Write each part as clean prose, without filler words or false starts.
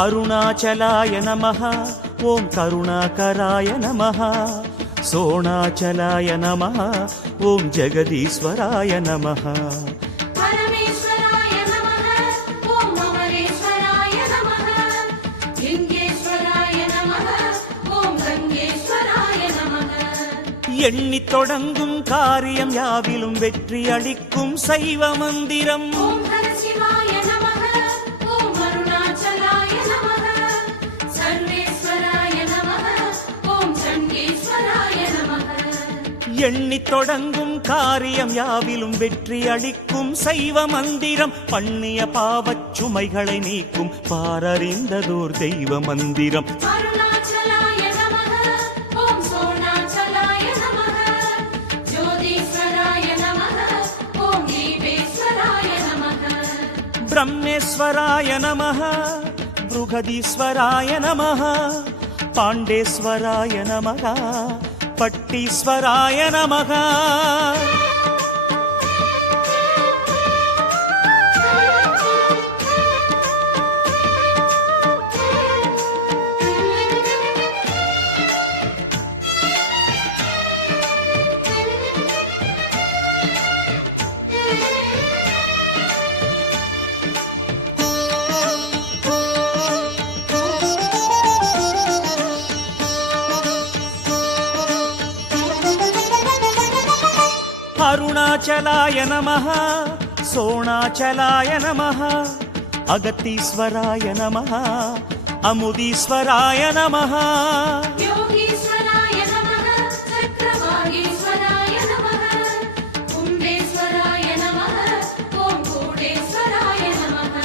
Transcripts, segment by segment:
अरुणाचलाय नमः ओम करुणाकराय नमः सोणाचलाय नमः ओम जगदीश्वराय नमः परमेश्वराय नमः ओम अमरेश्वराय नमः लिंगेश्वराय नमः ओम गंगेश्वराय नमः எண்ணித் தொடங்கும் காரியம் யாவிலும் வெற்றி அளிக்கும் சைவ மந்திரம் ஓம் ஹர சிவாய நமः ஓம் அருணாச்சலாய நமः சர்வேஸ்வராய நமः ஓம் சண்டீஸ்வராய நமः எண்ணித் தொடங்கும் காரியம் யாவிலும் வெற்றி அளிக்கும் சைவ மந்திரம் பண்ணிய பாவச் சுமைகளை நீக்கும் பாரறிந்ததோர் தெய்வ மந்திரம் அருணாச்சலாய நமः ஓம் சோணாச்சலாய நமः ஜோதீஸ்வராய நமः ஓம் தீபேஸ்வராய நமः ब्रह्मेश्वराय नमः बृहदीश्वराय नमः पाण्डेश्वराय नमः पट्टीश्वराय नमः अरुणाचलाय नमः सोणाचलाय नमः अगतीश्वराय नमः अमुदीश्वराय नमः योगीश्वराय नमः चक्रवागीश्वराय नमः कुंडेश्वराय नमः ओम कूडेश्वराय नमः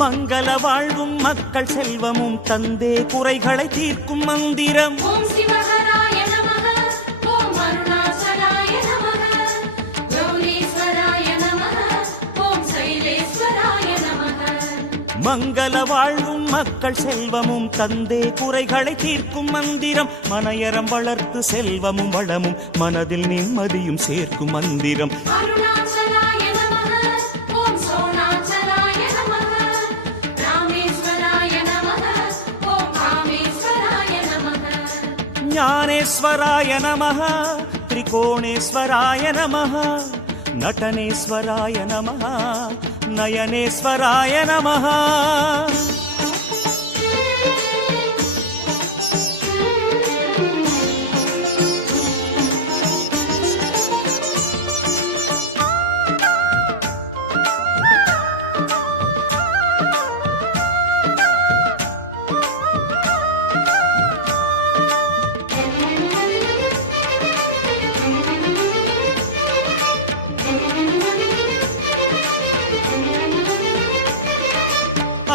மங்கள வாழ்வும் மக்கள் செல்வமும் தந்தே குறைகளை தீர்க்கும் மந்திரம் ओम शिवहराय नमः ओम अरुणाचलाय नमः गौरीश्वराय नमः ओम शैलेश्वराय नमः மங்கள வாழ்வும் மக்கள் செல்வமும் தந்தே குறைகளை தீர்க்கும் மந்திரம் மனையறம் வளர்த்து செல்வமும் வளமும் மனதில் நிம்மதியும் சேர்க்கும் மந்திரம் अरुणाचलाय नमः ओम सोणाचलाय नमः रामेश्वराय नमः ओम कामेश्वराय नमः ஞானேஸ்வராய நமः त्रिकोणेश्वराय नमः नटनेश्वराय नमः नयनेश्वराय नमः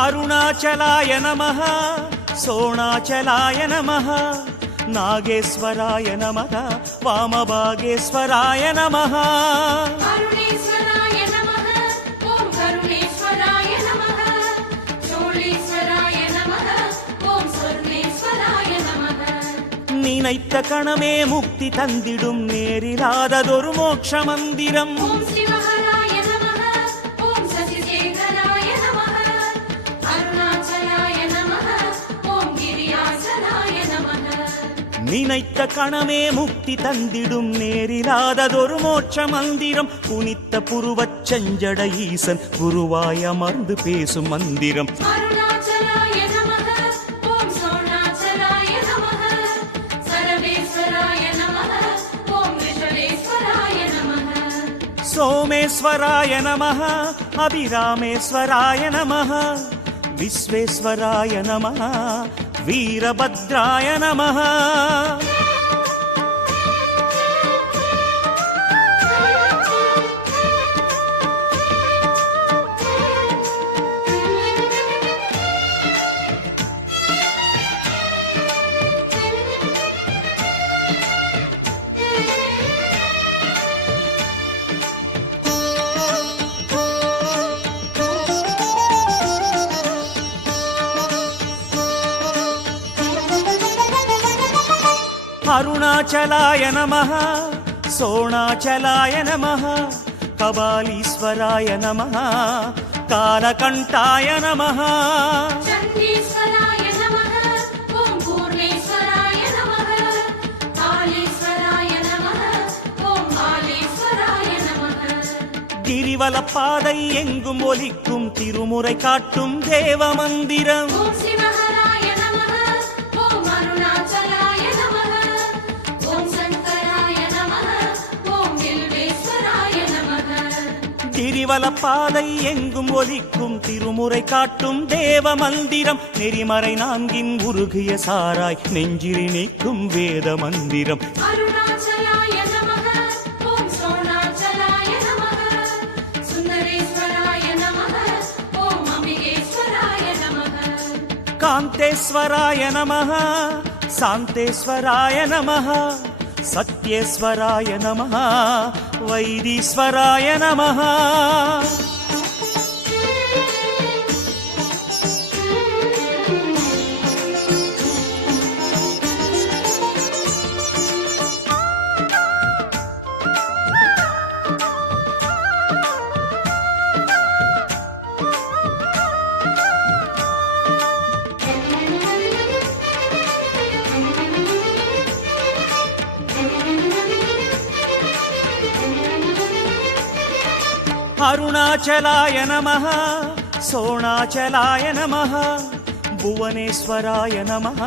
अरुणाचलाय नमः सोणाचलाय नमः नागेश्वराय नमः वामभागेश्वराय नमः अरुणेश्वराय नमः ओम करुणेश्वराय नमः शोणीश्वराय नमः ओम स्वर्णेश्वराय नमः நினைத்த கணமே முக்தி தந்திடும் நேரிலாததொரு மோட்ச மந்திரம் ओम शिवहराय नमः ओम शशिशेखराय नमः अरुणाचलाय नमः ओम गिरियाचलाय नमः நினைத்த கணமே முக்தி தந்திடும் நேரிலாததொரு மோட்ச மந்திரம் புனித்த புருவச் செஞ்சட ஈசன் குருவாய் அமர்ந்து பேசும் மந்திரம் अरुणाचलाय नमः ओम सोणाचलाय नमः सर्वेश्वराय नमः ओम ऋषभेश्वराय नमः सोमेश्वराय नमः अभिरामेश्वराय नमः विश्वेश्वराय नमः वीरभद्राय नमः अरुणाचलाय नमः सोणाचलाय नमः कबालीश्वराय नमः कालकण्ठाय नमः चण्डीश्वराय கிரிவலப்பாதை எங்கும் ஒலிக்கும் திருமுறை காட்டும் தேவ மந்திரம். ஓம் சிவஹராய நமஹ ஓம் அருணாச்சலாய நமஹ ஓம் சங்கராய நமஹ ஓம் வில்வேஸ்வராய நமஹ. கிரிவலப்பாதை எங்கும் ஒலிக்கும் திருமுறை காட்டும் தேவ மந்திரம். நெறிமறை நான்கின் உருகிய சாராய் நெஞ்சில் நீக்கும் வேத மந்திரம். அருணாச்சலாய நமஹ ஓம் சோணாச்சலாய நமஹ சுந்தரேஸ்வராய நமஹ ஓம் அம்பிகேஸ்வராய நமஹ. காந்தேஸ்வராய நமஹ சாந்தேஸ்வராய நமஹ சத்யேஸ்வராய நமஹ வைதீஸ்வராய நமஹ. அருணாச்சலாய நமஹ சோணாச்சலாய நமஹ புவனேஸ்வராய நமஹ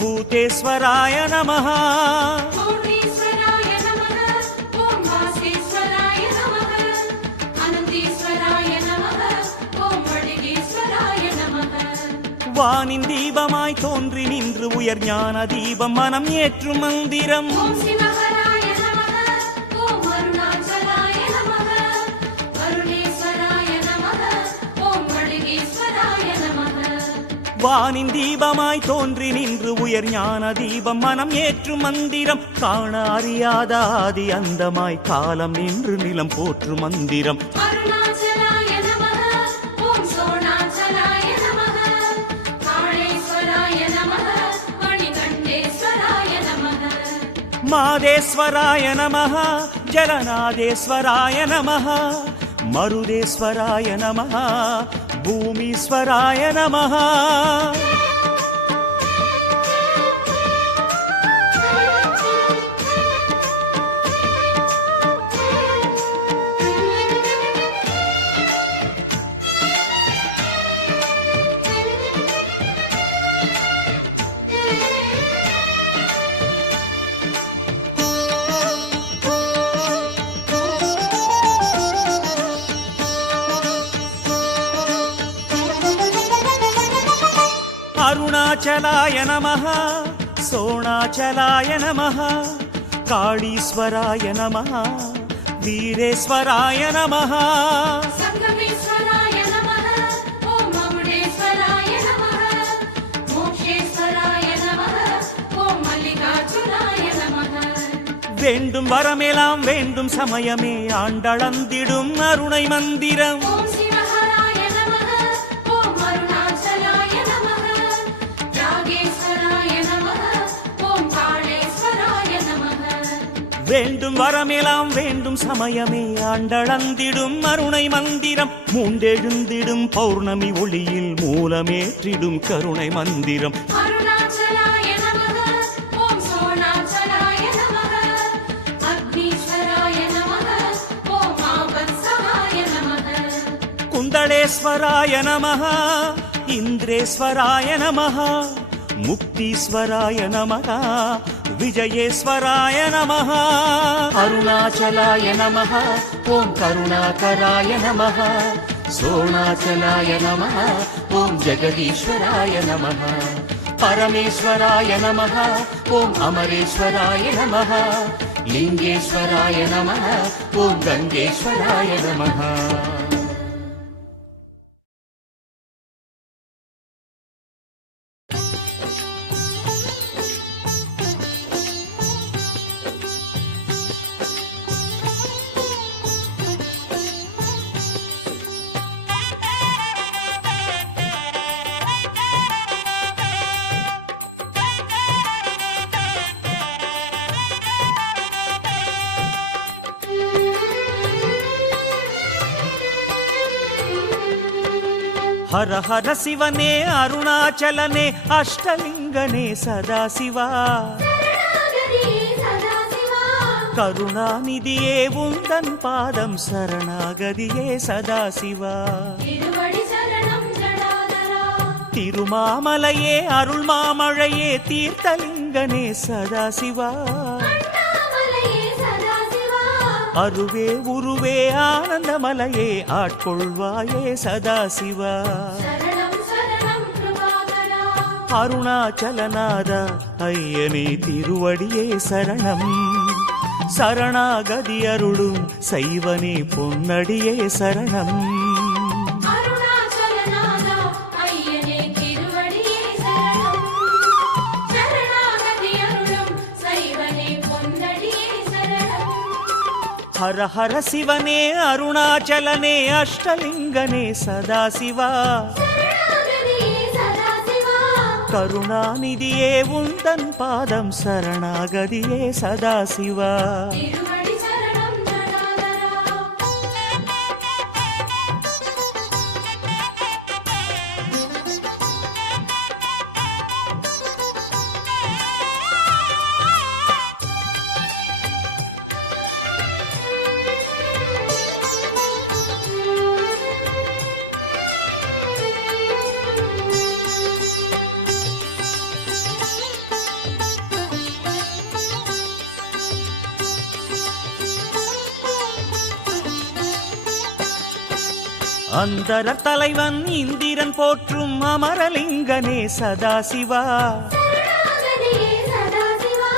பூதேஸ்வராய நமஹ. மௌனீஸ்வராய நமஹ ஓம் வாசீஸ்வராய நமஹ அனந்தீஸ்வராய நமஹ ஓம் வடிகீஸ்வராய நமஹ. வானின் தீபமாய் தோன்றி நின்று உயர் ஞான தீபம் மனம் ஏற்றும் மந்திரம். ஓம் சிவஹராய நமஹ ஓம் அருணாச்சலாய நமஹ அருணேஸ்வராய நமஹ ஓம் வடிகீஸ்வராய நமஹ. வானின் தீபமாய் தோன்றி நின்று உயர் ஞான தீபம் மனம் ஏற்றும் மந்திரம். காண அறியாத ஆதி அந்தமாய் காலம் நின்று நிலம் போற்றும் மந்திரம். அருணாச்சலாய நமஹ ஓம் சோணாச்சலாய நமஹ காளேஸ்வராய நமஹ மணிகண்டேஸ்வராய நமஹ. மாதேஸ்வராய நமஹ ஜலநாதேஸ்வராய நமஹ மருதேஸ்வராய நமஹ பூமீஸ்வராய நமஹ. அருணாச்சலாய நமஹ சோணாச்சலாய நமஹ காளீஸ்வராய நமஹ வீரேஸ்வராய நமஹ. சங்கமேஸ்வராய நமஹ ஓம் மகுடேஸ்வராய நமஹ மோக்ஷேஸ்வராய நமஹ ஓம் மல்லிகார்ஜுனாய நமஹ. வேண்டும் வரமெல்லாம் வேண்டும் சமயமே ஆண்டளந்திடும் அருணை மந்திரம். ஓம் சிவஹராய நமஹ ஓம் அருணாச்சலாய நமஹ ராகேஸ்வராய நமஹ ஓம் காளேஸ்வராய நமஹ. வேண்டும் வரமெல்லாம் வேண்டும் சமயமே ஆண்டளந்திடும் அருணை மந்திரம். மூண்டெழுந்திடும் பௌர்ணமி ஒளியில் மூலமேற்றிடும் கருணை மந்திரம். அருணாச்சலாய நமஹ ஓம் சோணாச்சலாய நமஹ அக்னீஸ்வராய நமஹ ஓம் ஆபத்சகாய நமஹ. குந்தளேஸ்வராய நமஹ இந்திரேஸ்வராய நமஹ முக்தீஸ்வராய நமஹ விஜயேஸ்வராய நமஹ. அருணாச்சலாய நமஹ ஓம் கருணாகராய நமஹ சோணாச்சலாய நமஹ ஓம் ஜெகதீஸ்வராய நமஹ. பரமேஸ்வராய நமஹ ஓம் அமரேஸ்வராய நமஹ லிங்கேஸ்வராய நமஹ ஓம் கங்கேஸ்வராய நமஹ. ஹர ஹர சிவனே அருணாச்சலனே அஷ்டலிங்கனே சதாசிவா. சரணாகதி சதாசிவா கருணாநிதியே உந்தன் பாதம் சரணாகதியே சதாசிவா திருவடி சரணம் ஜடாதரா திருமாமலையே அருள் மாமழையே தீர்த்தலிங்கனே சதாசிவா அண்ணாமலையே சதாசிவா அருவே உருவே ஆனந்தமலையே ஆட்கொள்வாயே சதாசிவா சரணம் சரணம் கிருபாகரா அருணாச்சலநாதா ஐயனே திருவடியே சரணம் சரணாகதி அருளும் சைவனே பொன்னடியே சரணம் அருணாச்சலநாதா ஐயனே திருவடியே சரணம் சரணாகதி அருளும் சைவனே பொன்னடியே சரணம் ஹர ஹர சிவனே அருணாச்சலனே அஷ்டலிங்கனே சதாசிவா சரணாகதியே சதாசிவா கருணாநிதியே உந்தன் பாதம் சரணாகதியே சதாசிவா திருவடி சரணம் ஜடாதரா அந்தரர் தலைவன் இந்திரன் போற்றும் அமரலிங்கனே சதாசிவா சரணாகதியே சதாசிவா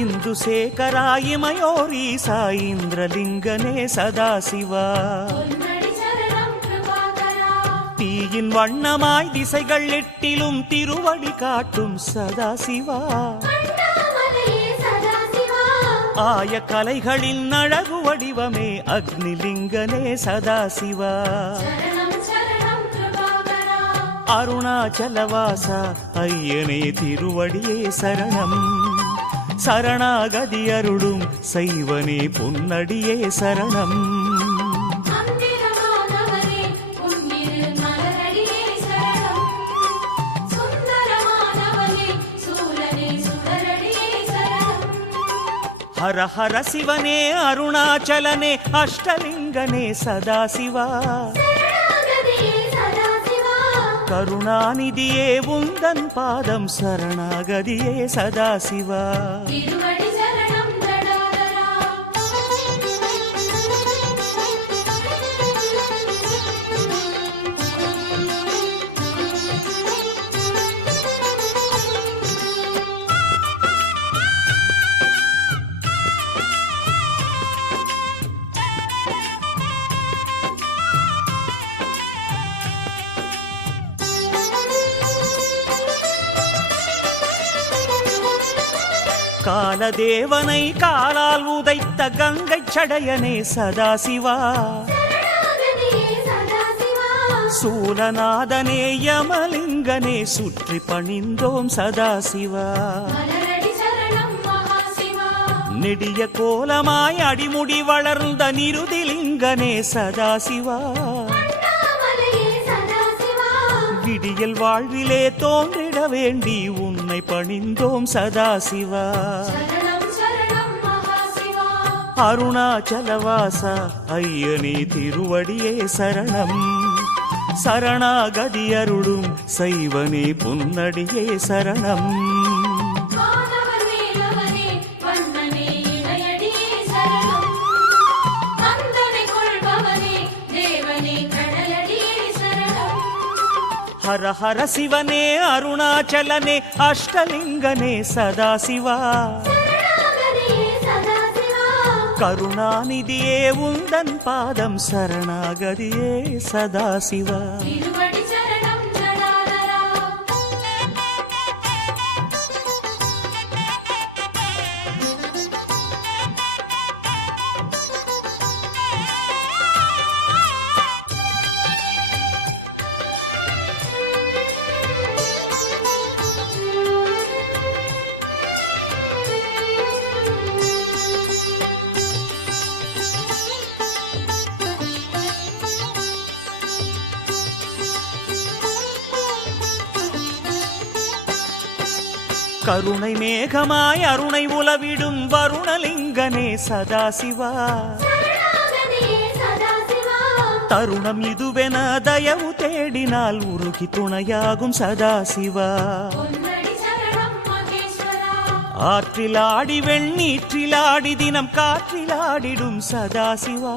இந்து சேகராயிமயோரீசா இந்திரலிங்கனே சதாசிவா பொன்னடி சரணம் கிருபாகரா தீயின் வண்ணமாய் திசைகள் எட்டிலும் திருவடி காட்டும் சதாசிவா அண்ணாமலையே சதாசிவா ஆய கலைகளின் அழகு வடிவமே அக்னிலிங்கனே சதாசிவா சரணம் சரணம் கிருபாகரா அருணாச்சலவாசா ஐயனே திருவடியே சரணம் சரணாகதி அருளும் சைவனே பொன்னடியே சரணம் மந்திரமானவனே உன்னிரு மலரடியே சரணம் சுந்தரமானவனே சூரனே சுடரடியே சரணம் ஹர ஹர சிவனே அருணாச்சலனே அஷ்டலிங்கனே சதாசிவா சரணாகதியே சதாசிவா கருணாநிதியே உந்தன் பாதம் சரணாகதியே சதாசிவா திருவடி சரணம் ஜடாதரா காலதேவனை காலால் உதைத்த கங்கை சடையனே சதாசிவா சரணாகதியே சதாசிவா சூலநாதனே யமலிங்கனே சுற்றி பணிந்தோம் சதாசிவா மலரடி சரணம் மகாசிவா நெடிய கோலமாய் அடிமுடி வளர்ந்த நிருதிலிங்கனே சதாசிவா அண்ணாமலையே சதாசிவா விடியல் வாழ்விலே தோன்றிட வேண்டி உன்னை பணிந்தோம் சதாசிவா சரணம் சரணம் மகாசிவா அருணாச்சலவாசா ஐயனே திருவடியே சரணம் சரணாகதி அருளும் சைவனே பொன்னடியே சரணம் மாதவர் வேலவனே வண்ணனே இணையடியே சரணம் கந்தனை கொள்பவனே தேவனே கடலடியே சரணம் ஹர ஹர சிவனே அருணாச்சலனே அஷ்டலிங்கனே சதாசிவா சரணாகதியே சதாசிவா கருணாநிதியே உந்தன் பாதம் சரணாகதியே சதாசிவா திருவடி சரணம் ஜடாதரா கருணை மேகமாய் அருணை உலவிடும் வருணலிங்கனே சதாசிவா சரணாகதியே சதாசிவா தருணம் இதுவென தயவு தேடினால் உருகி துணையாகும் சதாசிவா பொன்னடி சரணம் மகேஸ்வரா ஆற்றிலாடி வெண்ணீற்றிலாடி தினம் காற்றிலாடிடும் சதாசிவா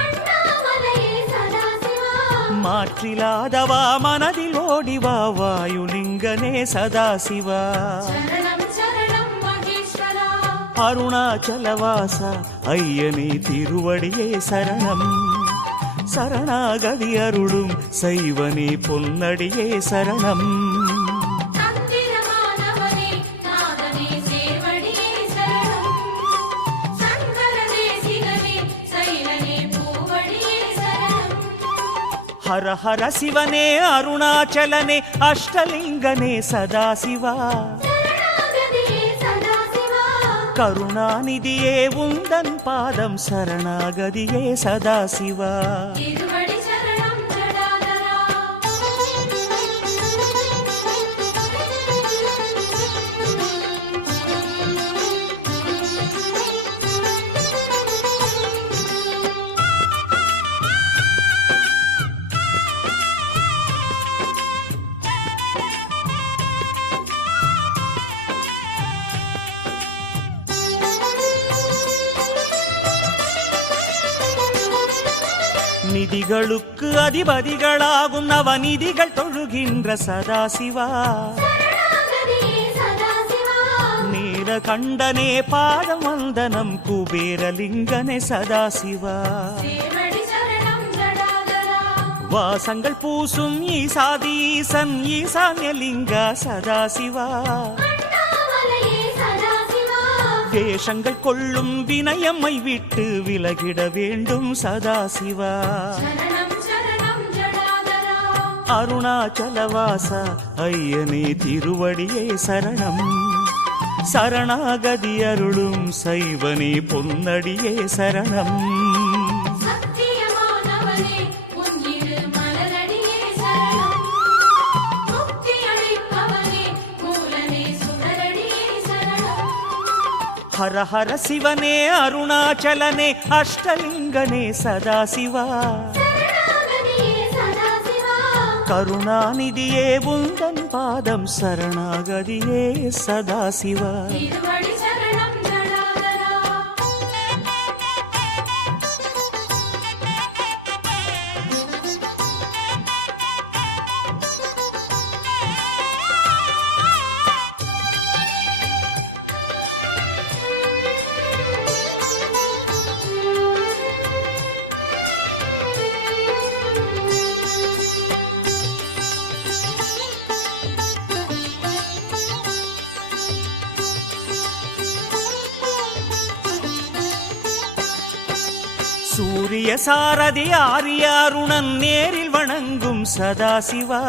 அண்ணாமலையே சதாசிவா மாற்றிலாதவா மனதில் ஓடிவா வாயுலிங்கனே சதாசிவா சரணம் சரணம் மகேஸ்வரா அருணாச்சலவாச ஐயனே திருவடியே சரணம் சரணாகதி அருளும் சைவனே பொன்னடியே சரணம் தந்திரமானவனே நாதனே சேவடியே சரணம் சங்கரனே சிவனே சைலனே பூவடியே சரணம் ஹர ஹர சிவனே அருணாச்சலனே அஷ்டலிங்கனே சதாசிவா சரணாகதியே சதாசிவா கருணாநிதியே உந்தன் பாதம் சரணாகதியே சதாசிவா திருவடி சரணம் ஜடாதரா நிதிகளுக்கு அதிபதிகளாகும் நவநிதிகள் தொழுகின்ற சதாசிவா சரணாகதியே சதாசிவா நீலகண்டனே பாதம் வந்தனம் குபேரலிங்கனே சதாசிவா சேவடி சரணம் ஜடாதரா வாசங்கள் பூசும் ஈசாதீசன் ஈசான்யலிங்க சதாசிவா அண்ணாமலையே சதாசிவா வேஷங்கள் கொள்ளும் வினயம்மை விட்டு விலகிட வேண்டும் சதாசிவா சரணம் சரணம் ஜடாதரா அருணாச்சலவாச ஐயனே திருவடியே சரணம் சரணாகதி அருளும் சைவனே பொன்னடியே சரணம் சத்தியமானவனே உன்னிரு மலரடியே சரணம் முக்தி அளிப்பவனே மூலனே சுடரடியே சரணம் ஹர ஹர சிவனே அருணாச்சலனே அஷ்டலிங்கனே சதாசிவா சரணாகதியே சதாசிவா கருணாநிதியே உந்தன் பாதம் சரணாகதியே சதாசிவா திருவடி சரணம் ஜடாதரா சூரிய சாரதி ஆரிய அருணன் நேரில் வணங்கும் சதாசிவா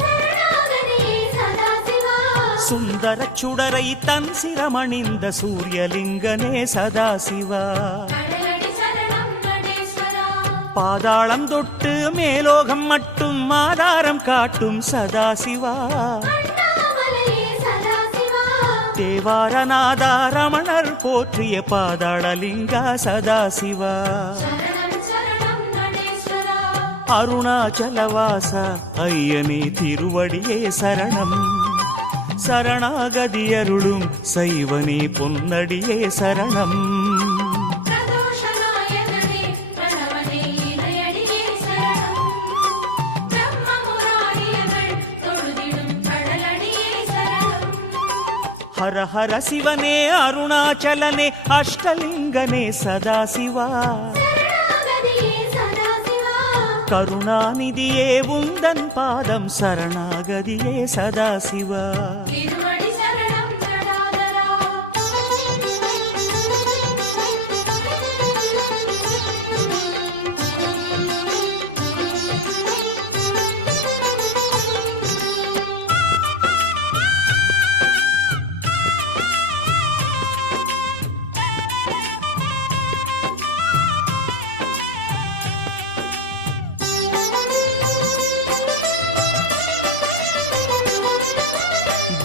சரணாகதியே சதாசிவா சுந்தர சுடரை தன் சிரமணிந்த சூரியலிங்கனே சதாசிவா கடலடி சரணம் நடேஸ்வரா பாதாளம் தொட்டு மேலோகம் மட்டும் ஆதாரம் காட்டும் சதாசிவா அண்ணாமலையே சதாசிவா தேவாரநாதா ரமணர் போற்றிய பாதாளலிங்கா சதாசிவா சரணம் சரணம் நடேஸ்வரா அருணாச்சலவாச ஐயனே திருவடியே சரணம் சரணாகதி அருளும் சைவனே பொன்னடியே சரணம் பிரதோஷநாயகனே பிரணவனே இணையடியே சரணம் பிரம்ம முராரியர்கள் தொழுதிடும் கடலடியே சரணம் ஹர ஹர சிவனே அருணாச்சலனே அஷ்டலிங்கனே சதாசிவா சரணாகதியே சதாசிவா கருணாநிதியே உந்தன் பாதம் சரணாகதியே சதாசிவா திருவடி சரணம் ஜடாதரா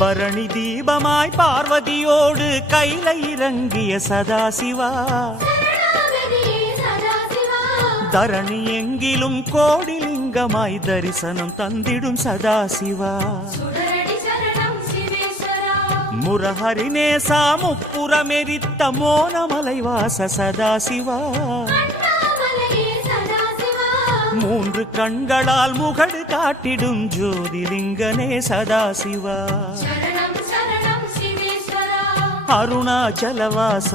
பரணி தீபமாய் பார்வதியோடு கையில இறங்கிய சதாசிவா சரணாகதியே சதாசிவா தரணி எங்கிலும் கோடிலிங்கமாய் தரிசனம் தந்திடும் சதாசிவா சுடரடி சரணம் சிவேஸ்வரா முரஹரிநேசா முப்புறமெரித்த மோனமலைவாச சதாசிவா அண்ணாமலையே சதாசிவா மூன்று கண்களால் முகடு காட்டிடும் ஜோதிலிங்கனே சதாசிவா சரணம் சரணம் சிவேஸ்வரா அருணாச்சலவாச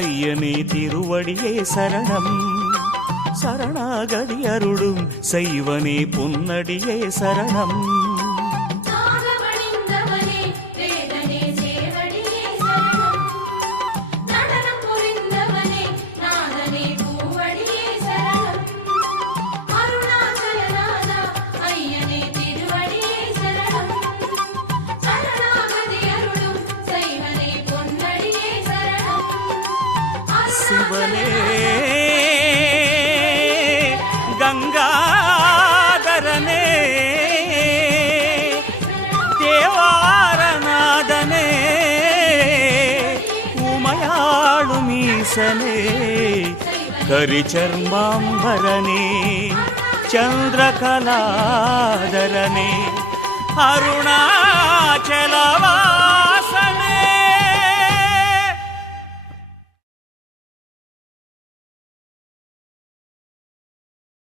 ஐயனே திருவடியே சரணம் சரணாகதி அருளும் செய்வனே பொன்னடியே சரணம் நாகமணிந்தவனே வேதனே சேவடியே சரணம் நடனம் புரிந்தவனே நாதனே பூவடியே சரணம் அருணாச்சலநாதா ஐயனே திருவடியே சரணம் சரணாகதி அருளும் செய்வனே பொன்னடியே சரணம் சிவனே கங்காதரனே தேவாரநாதனே உமையாளுமீசனே கரிச்சர்மாம்பரனே சந்திரகலாதரனே அருணாச்சலவா